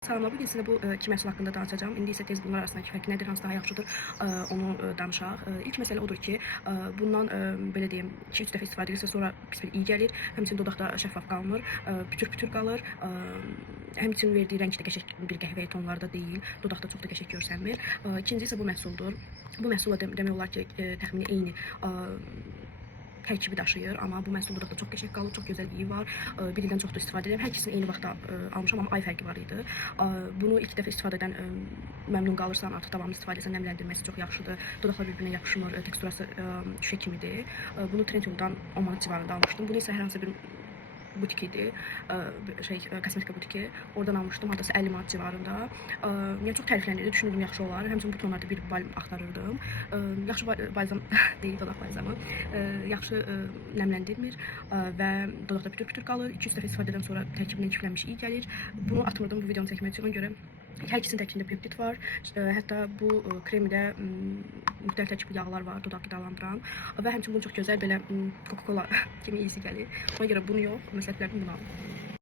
Salamlar, bugün sizə bu iki məhsul haqqında danışacağım. İndi isə tez bunlar arasındakı fərq nədir, hansı daha yaxşıdır, onu danışaq. İlk məsələ odur ki, bundan belə deyim, 2-3 dəfə istifadə edirsə sonra pis bir iyi gəlir. Həmçinin dodaqda şəffaf qalmır, pütür-pütür qalır. Həmçinin verdiyi rəng də qəşəng bir qəhvəyi tonlarda deyil, dodaqda çox da qəşəng görsənmir. İkinci isə bu məhsuldur. Bu məhsulla demək olar ki, təxmini eyni tərkibi daşıyır, amma bu məhsul dodaqda çox qəşəng qalır, çox gözəl iyi var. Bir ildən çoxdur istifadə edirəm. Hər ikisini eyni vaxtda almışam, amma ay fərqi var idi. Bunu ilk dəfə istifadə edən məmnun qalırsan, artıq davamlı istifadə etsən nəmləndirməsi çox yaxşıdır. Dodaqlar bir-birinə yapışmır, teksturası şüşə kimidir. Bunu Trendyoldan 10 manat civarında almışdım. Bunu isə hər hansı bir butik idi, kosmetika butiki. Oradan almışdım, hatta 50 manat civarında. Yəni çox təriflənirdi, düşünürdüm yaxşı olar. Həmçinin bu tonlarda bir balm axtarırdım. Yaxşı balzam deyil, dodaq balzamı. Yaxşı nəmləndirmir və dodaqda pütür-pütür qalır. 2-3 dəfə istifadədən sonra tərkibindən kiflənmiş iyi gəlir. Bunu atmırdım bu videonu çəkmək üçün, ona görə hər ikisinin tərkibində peptid var. Hətta bu kremdə müxtəlif tərkibli yağlar var, dodaq qidalandıran və həmçinin bunu çox gözəl belə Coca-Cola kimi iyisi gəlir. Ona görə bunu yox, məsləhətlərdən bunu alın.